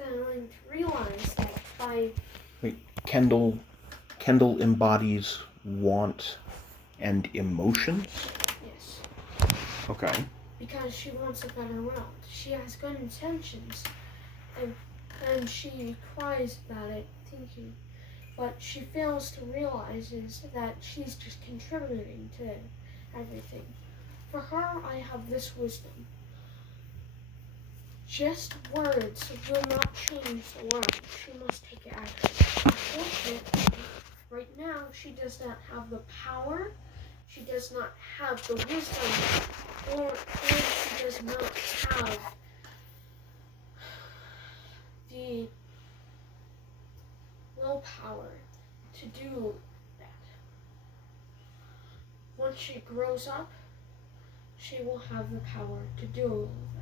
failing to realize that by... Wait, Kendall embodies want and emotions? Yes. Okay. Because she wants a better world. She has good intentions, and she cries about it, thinking. But she fails to realize is that she's just contributing to everything. For her, I have this wisdom. Just words will not change the world. She must take action. Unfortunately, right now, she does not have the power, she does not have the wisdom, and she does not have the willpower to do that. Once she grows up, she will have the power to do all of that.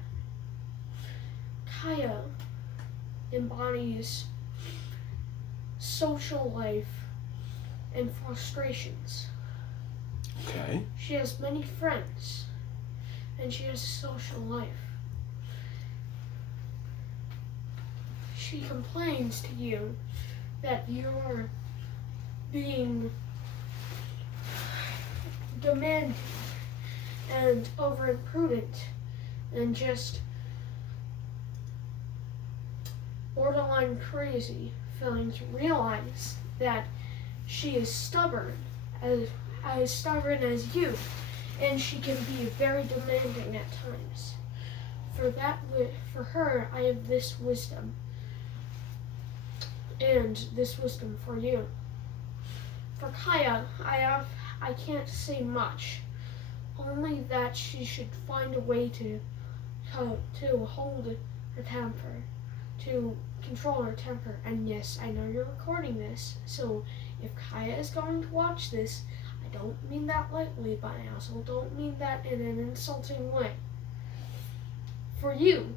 Kaiya embodies social life and frustrations. Okay. She has many friends, and she has a social life. She complains to you that you're being demanding and over imprudent and just borderline crazy, failing to realize that she is stubborn, as stubborn as you, and she can be very demanding at times. For her, I have this wisdom, and this wisdom for you. For Kaiya, I can't say much, only that she should find a way to hold her temper, to control her temper. And yes, I know you're recording this, so if Kaiya is going to watch this, I don't mean that lightly, but I also don't mean that in an insulting way. For you,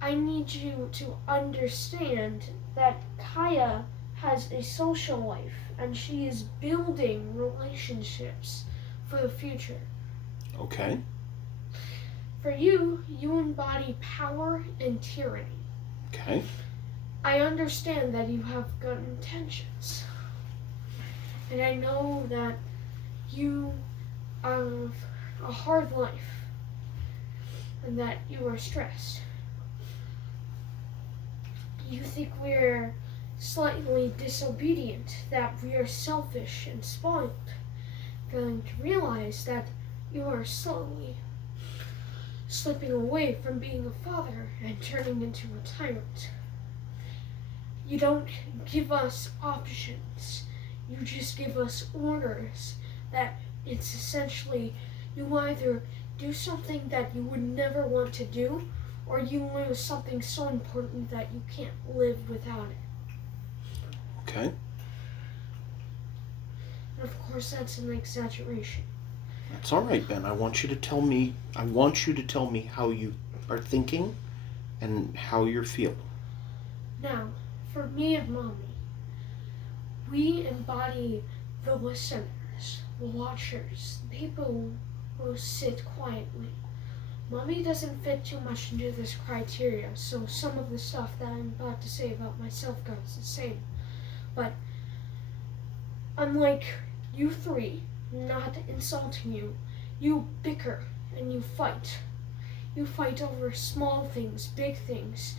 I need you to understand that Kaiya has a social life, and she is building relationships for the future. Okay. For you, you embody power and tyranny. Okay. I understand that you have good intentions. And I know that you have a hard life and that you are stressed. You think we're slightly disobedient, that we are selfish and spoiled, failing to realize that you are slowly slipping away from being a father and turning into a tyrant. You don't give us options. You just give us orders that it's essentially you either do something that you would never want to do, or you lose something so important that you can't live without it. Okay. And of course, that's an exaggeration. That's all right, Ben. I want you to tell me how you are thinking and how you're feeling. Now, for me and Mommy, we embody the listeners, the watchers, the people who sit quietly. Mommy doesn't fit too much into this criteria, so some of the stuff that I'm about to say about myself goes the same. But unlike you three, not insulting you, you bicker and you fight. You fight over small things, big things,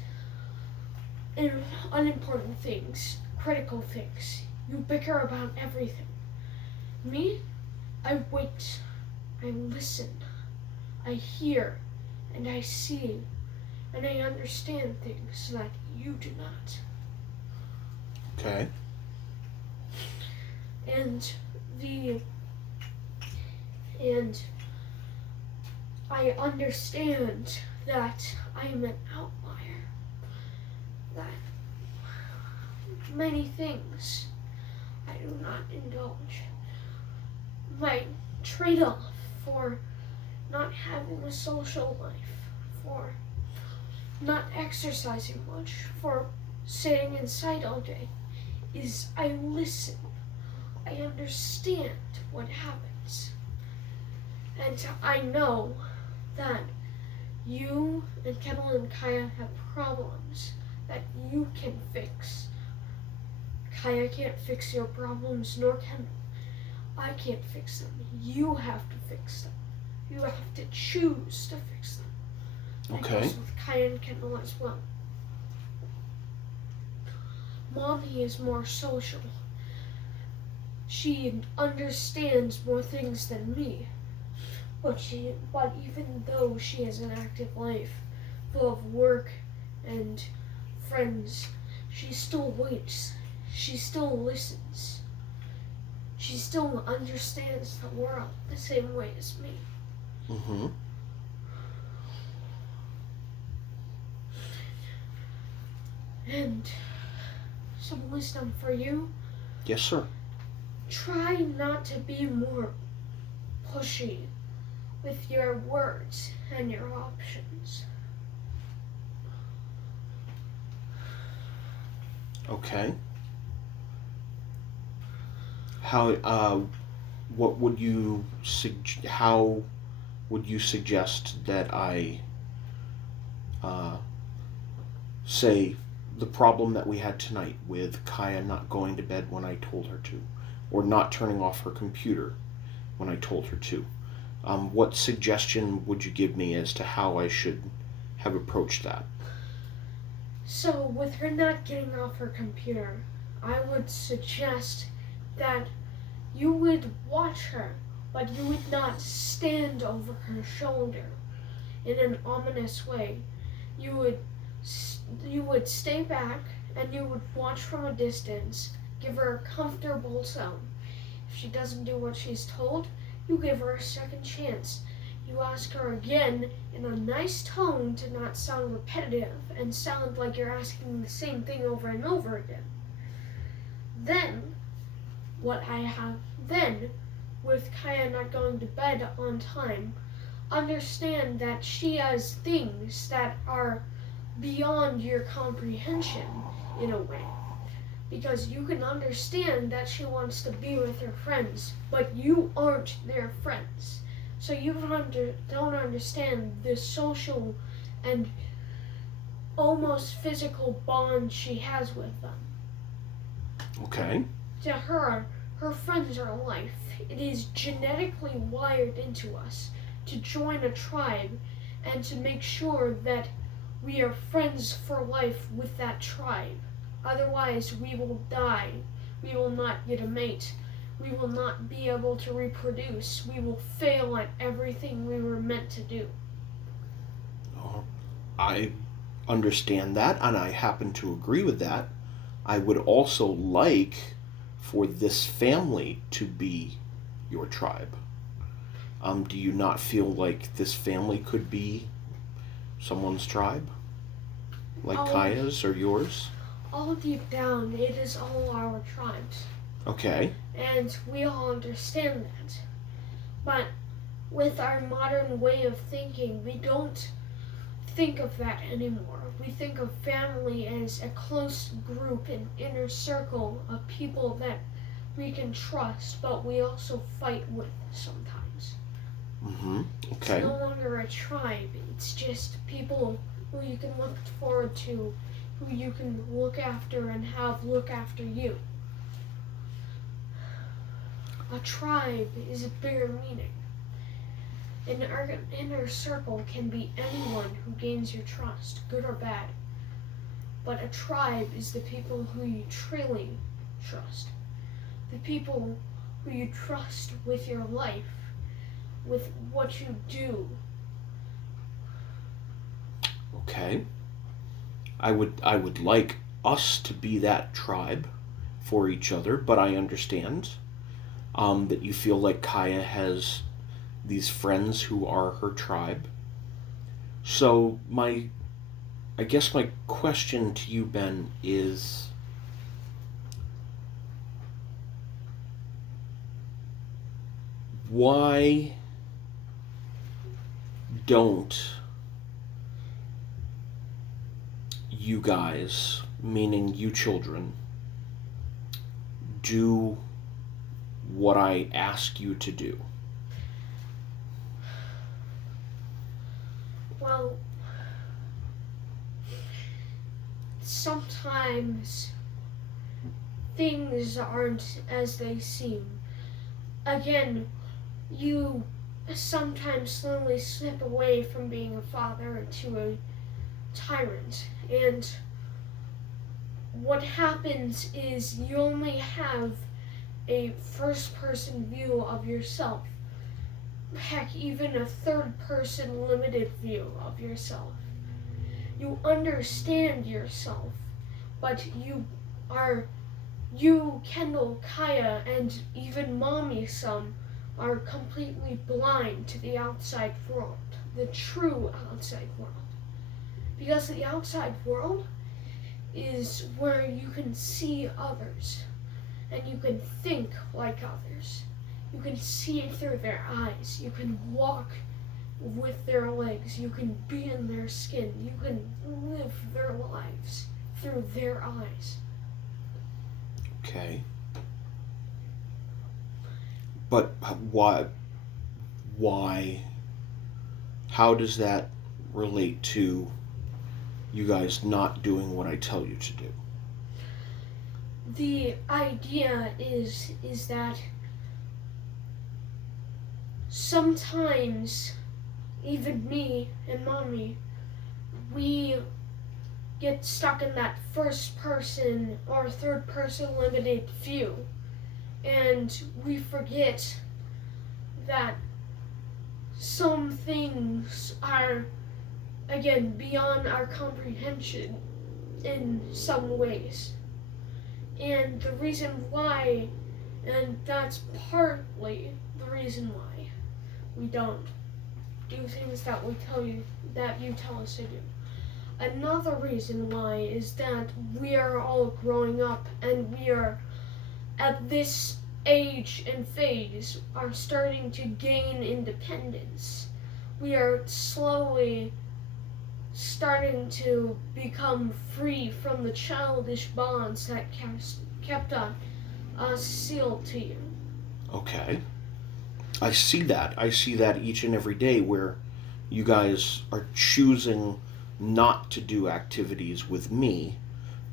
and unimportant things, critical things. You bicker about everything. Me, I wait, I listen, I hear, and I see, and I understand things that you do not. Okay. And I understand that I am an outlier, that many things I do not indulge. My trade-off for not having a social life, for not exercising much, for sitting inside all day, is I listen. I understand what happens. And I know that you and Kendall and Kaiya have problems that you can fix. Kaiya can't fix your problems, nor can I can't fix them. You have to fix them. You have to choose to fix them. Okay. That goes with Kaiya and Kendall as well. Mommy is more social. She understands more things than me. But even though she has an active life full of work and friends, she still waits. She still listens. She still understands the world the same way as me. Mm-hmm. And some wisdom for you. Yes, sir. Try not to be more pushy with your words and your options. Okay. How? What would you How would you suggest that I say the problem that we had tonight with Kaiya not going to bed when I told her to, or not turning off her computer when I told her to? What suggestion would you give me as to how I should have approached that? So, with her not getting off her computer, I would suggest that you would watch her, but you would not stand over her shoulder in an ominous way. You would stay back and you would watch from a distance, give her a comfortable zone. If she doesn't do what she's told, you give her a second chance. You ask her again in a nice tone to not sound repetitive and sound like you're asking the same thing over and over again. Then, with Kaiya not going to bed on time, understand that she has things that are beyond your comprehension in a way. Because you can understand that she wants to be with her friends, but you aren't their friends. So you don't understand the social and almost physical bond she has with them. Okay. To her, her friends are life. It is genetically wired into us to join a tribe and to make sure that we are friends for life with that tribe. Otherwise, we will die. We will not get a mate. We will not be able to reproduce. We will fail at everything we were meant to do. I understand that, and I happen to agree with that. I would also like for this family to be your tribe. Do you not feel like this family could be someone's tribe? Like Kaiya's or yours? All deep down, it is all our tribes. Okay. And we all understand that. But with our modern way of thinking, we don't think of that anymore. We think of family as a close group, an inner circle of people that we can trust, but we also fight with sometimes. Mm-hmm. Okay. It's no longer a tribe. It's just people who you can look forward to, who you can look after and have look after you. A tribe is a bigger meaning. An inner circle can be anyone who gains your trust, good or bad. But a tribe is the people who you truly trust. The people who you trust with your life, with what you do. Okay. I would like us to be that tribe for each other, but I understand that you feel like Kaiya has these friends who are her tribe. So I guess my question to you, Ben, is why don't you guys, meaning you children, do what I ask you to do? Well, sometimes things aren't as they seem. Again, you sometimes slowly slip away from being a father to a tyrant, and what happens is you only have a first person view of yourself. Heck, even a third person limited view of yourself. You understand yourself, but Kendall, Kaiya, and even Mommy some are completely blind to the outside world, the true outside world. Because the outside world is where you can see others, and you can think like others. You can see through their eyes. You can walk with their legs. You can be in their skin. You can live their lives through their eyes. Okay. But why? How does that relate to you guys not doing what I tell you to do? The idea is that sometimes even me and Mommy, we get stuck in that first person or third person limited view, and we forget that some things are, again, beyond our comprehension in some ways. And the reason why, and that's partly the reason why we don't do things that you tell us to do. Another reason why is that we are all growing up, and we are at this age and phase are starting to gain independence. We are slowly starting to become free from the childish bonds that kept us sealed to you. Okay. I see that. I see that each and every day where you guys are choosing not to do activities with me,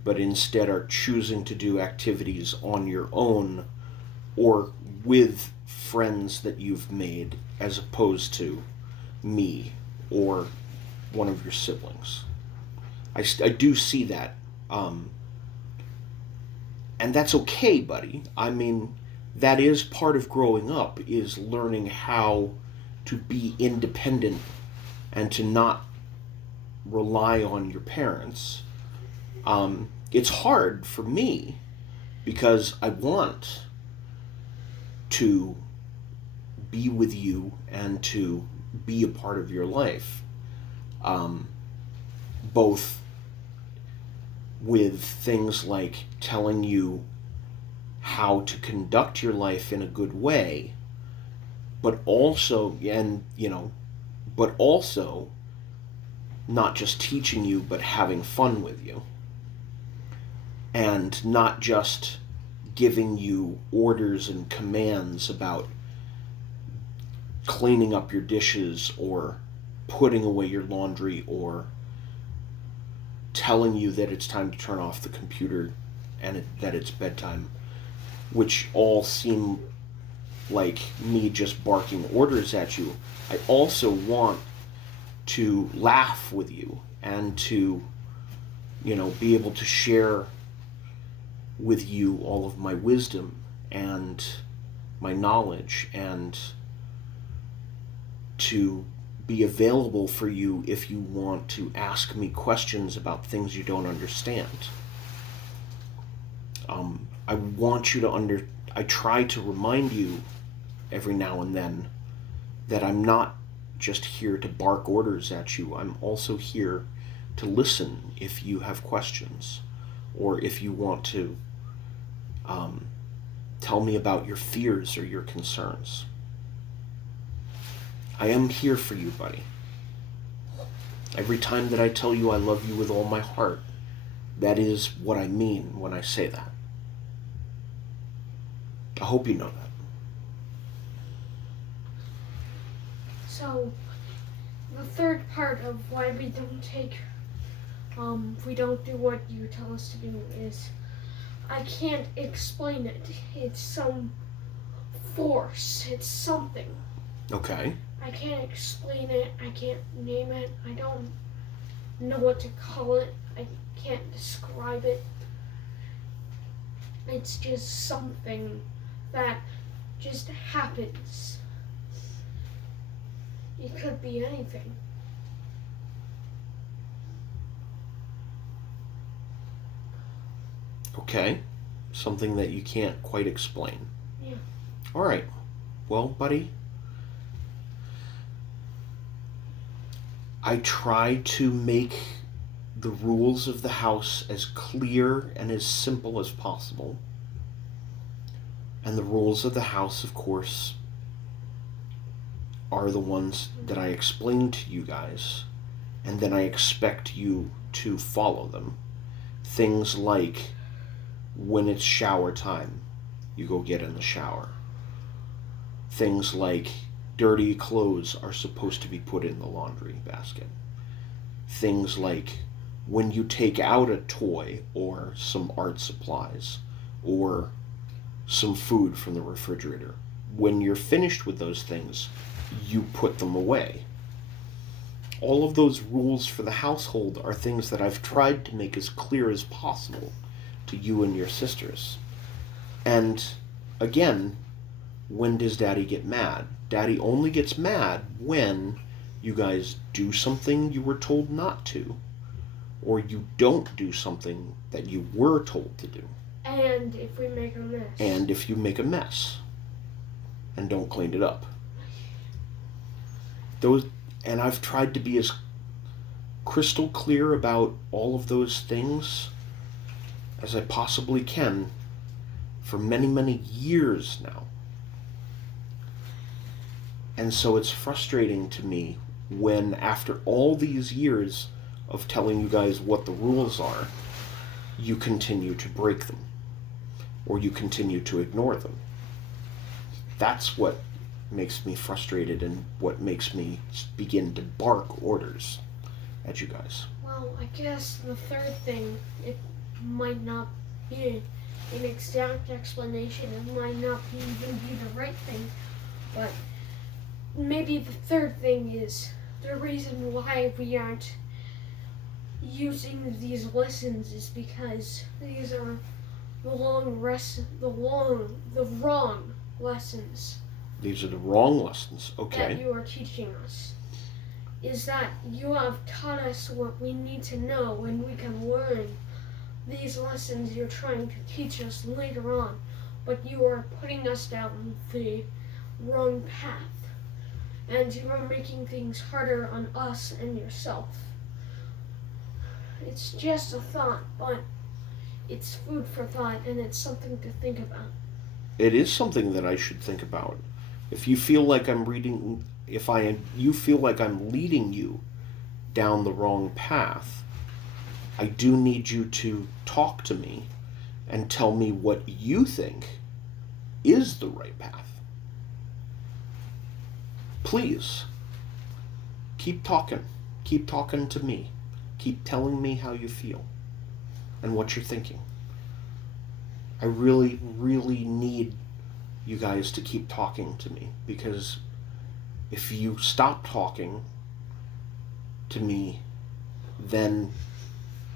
but instead are choosing to do activities on your own or with friends that you've made as opposed to me or one of your siblings. I do see that. And that's okay, buddy. I mean, that is part of growing up, is learning how to be independent and to not rely on your parents. It's hard for me because I want to be with you and to be a part of your life, both with things like telling you how to conduct your life in a good way, but also, but also not just teaching you, but having fun with you. And not just giving you orders and commands about cleaning up your dishes or putting away your laundry or telling you that it's time to turn off the computer and that it's bedtime, which all seem like me just barking orders at you. I also want to laugh with you and to, be able to share with you all of my wisdom and my knowledge, and to be available for you if you want to ask me questions about things you don't understand. I want you to I try to remind you every now and then that I'm not just here to bark orders at you. I'm also here to listen if you have questions, or if you want to tell me about your fears or your concerns. I am here for you, buddy. Every time that I tell you I love you with all my heart, that is what I mean when I say that. I hope you know that. So, the third part of why we don't take if we don't do what you tell us to do, is I can't explain it. It's some force. It's something. Okay. I can't explain it. I can't name it. I don't know what to call it. I can't describe it. It's just something that just happens. It could be anything. Okay. Something that you can't quite explain. Yeah. All right. Well, buddy, I try to make the rules of the house as clear and as simple as possible. And the rules of the house, of course, are the ones that I explain to you guys, and then I expect you to follow them. Things like when it's shower time, you go get in the shower. Things like dirty clothes are supposed to be put in the laundry basket. Things like when you take out a toy or some art supplies or some food from the refrigerator, when you're finished with those things, you put them away. All of those rules for the household are things that I've tried to make as clear as possible to you and your sisters. And again, when does Daddy get mad? Daddy only gets mad when you guys do something you were told not to, or you don't do something that you were told to do. And if we make a mess. And if you make a mess and don't clean it up. And I've tried to be as crystal clear about all of those things as I possibly can for many, many years now. And so it's frustrating to me when, after all these years of telling you guys what the rules are, you continue to break them, or you continue to ignore them. That's what makes me frustrated and what makes me begin to bark orders at you guys. Well, I guess the third thing, it might not be an exact explanation. It might not even be the right thing, but maybe the third thing is the reason why we aren't using these lessons is because these are the wrong lessons. These are the wrong lessons, okay. That you are teaching us. Is that you have taught us what we need to know, and we can learn these lessons you're trying to teach us later on, but you are putting us down the wrong path, and you are making things harder on us and yourself. It's just a thought, but it's food for thought, and it's something to think about. It is something that I should think about. If you feel like I'm you feel like I'm leading you down the wrong path, I do need you to talk to me and tell me what you think is the right path. Please, keep talking. Keep talking to me. Keep telling me how you feel and what you're thinking. I really, really need you guys to keep talking to me, because if you stop talking to me, then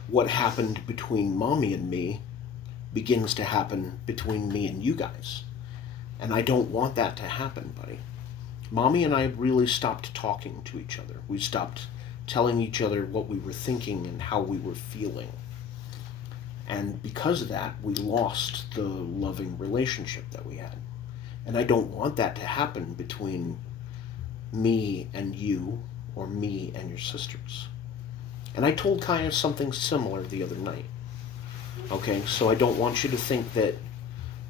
what happened between Mommy and me begins to happen between me and you guys. And I don't want that to happen, buddy. Mommy and I really stopped talking to each other. We stopped telling each other what we were thinking and how we were feeling. And because of that, we lost the loving relationship that we had. And I don't want that to happen between me and you, or me and your sisters. And I told Kaiya something similar the other night. Okay, so I don't want you to think that,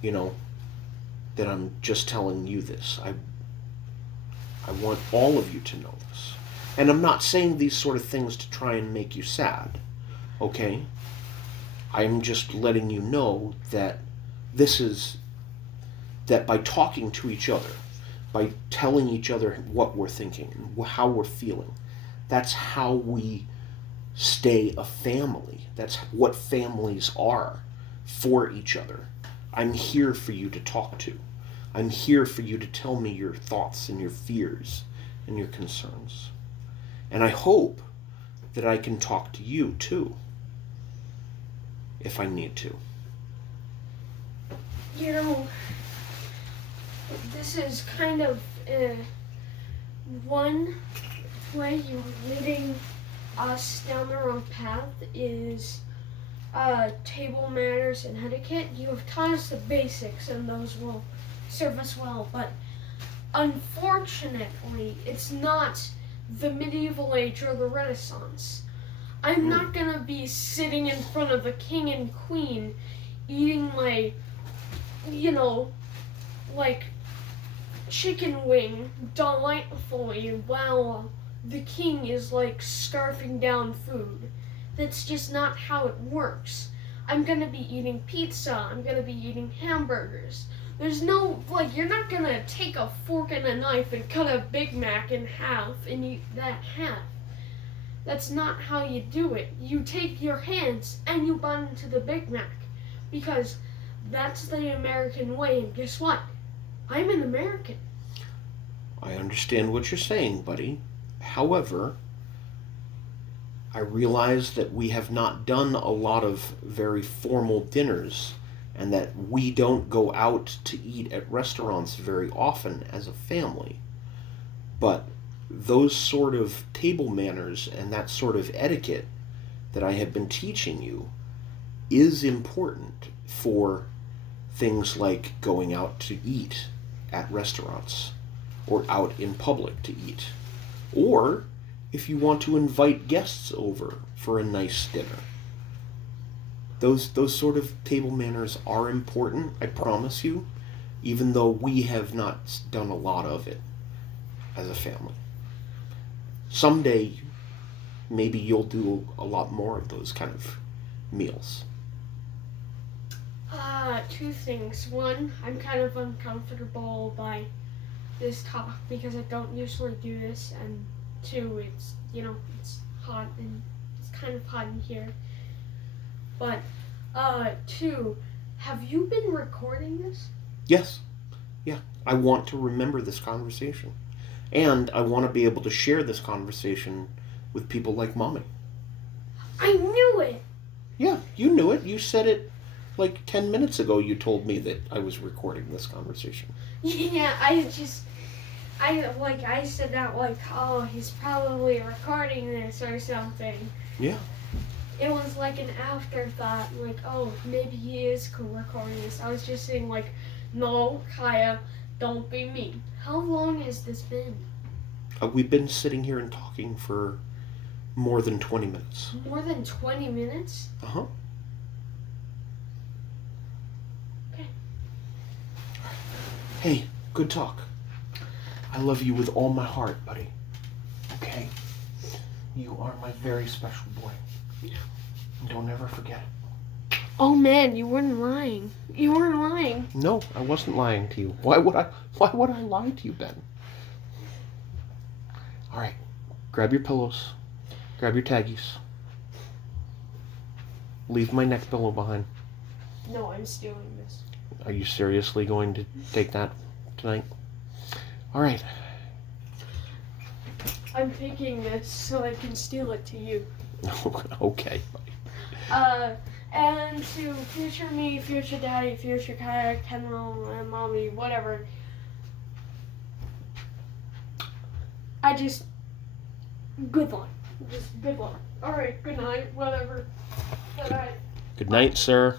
that I'm just telling you this. I want all of you to know this. And I'm not saying these sort of things to try and make you sad, okay? I'm just letting you know that that by talking to each other, by telling each other what we're thinking and how we're feeling, that's how we stay a family. That's what families are, for each other. I'm here for you to talk to. I'm here for you to tell me your thoughts and your fears and your concerns. And I hope that I can talk to you too, if I need to. You know, this is kind of one way you're leading us down the wrong path is table manners and etiquette. You have taught us the basics, and those will serve us well. But unfortunately, it's not the medieval age or the Renaissance. I'm not gonna be sitting in front of the king and queen eating like, like chicken wing delightfully while the king is like scarfing down food. That's just not how it works. I'm gonna be eating pizza. I'm gonna be eating hamburgers. There's no, you're not gonna take a fork and a knife and cut a Big Mac in half and eat that half. That's not how you do it. You take your hands and you bite into the Big Mac. Because that's the American way, and guess what? I'm an American. I understand what you're saying, buddy. However, I realize that we have not done a lot of very formal dinners, and that we don't go out to eat at restaurants very often as a family. But those sort of table manners and that sort of etiquette that I have been teaching you is important for things like going out to eat at restaurants or out in public to eat, or if you want to invite guests over for a nice dinner. Those sort of table manners are important, I promise you, even though we have not done a lot of it as a family. Someday, maybe you'll do a lot more of those kind of meals. Two things. One, I'm kind of uncomfortable by this talk because I don't usually do this, and two, it's hot and it's kind of hot in here. But two, have you been recording this? Yes. Yeah. I want to remember this conversation. And I want to be able to share this conversation with people like Mommy. I knew it! Yeah, you knew it. You said it like 10 minutes ago. You told me that I was recording this conversation. Yeah, I said that oh, he's probably recording this or something. Yeah. It was like an afterthought, oh, maybe he is recording this. I was just saying no, Kaiya, don't be mean. How long has this been? We've been sitting here and talking for more than 20 minutes. More than 20 minutes? Uh-huh. Okay. Hey, good talk. I love you with all my heart, buddy. Okay? You are my very special boy. And don't ever forget it. Oh man, you weren't lying. You weren't lying. No, I wasn't lying to you. Why would I lie to you, Ben? All right. Grab your pillows. Grab your taggies. Leave my neck pillow behind. No, I'm stealing this. Are you seriously going to take that tonight? All right. I'm taking this so I can steal it to you. Okay. And to future me, future daddy, future Kaiya, Kenro, and mommy, whatever. Good luck. Just good luck. Alright, good night, whatever. Good night. Good night, sir.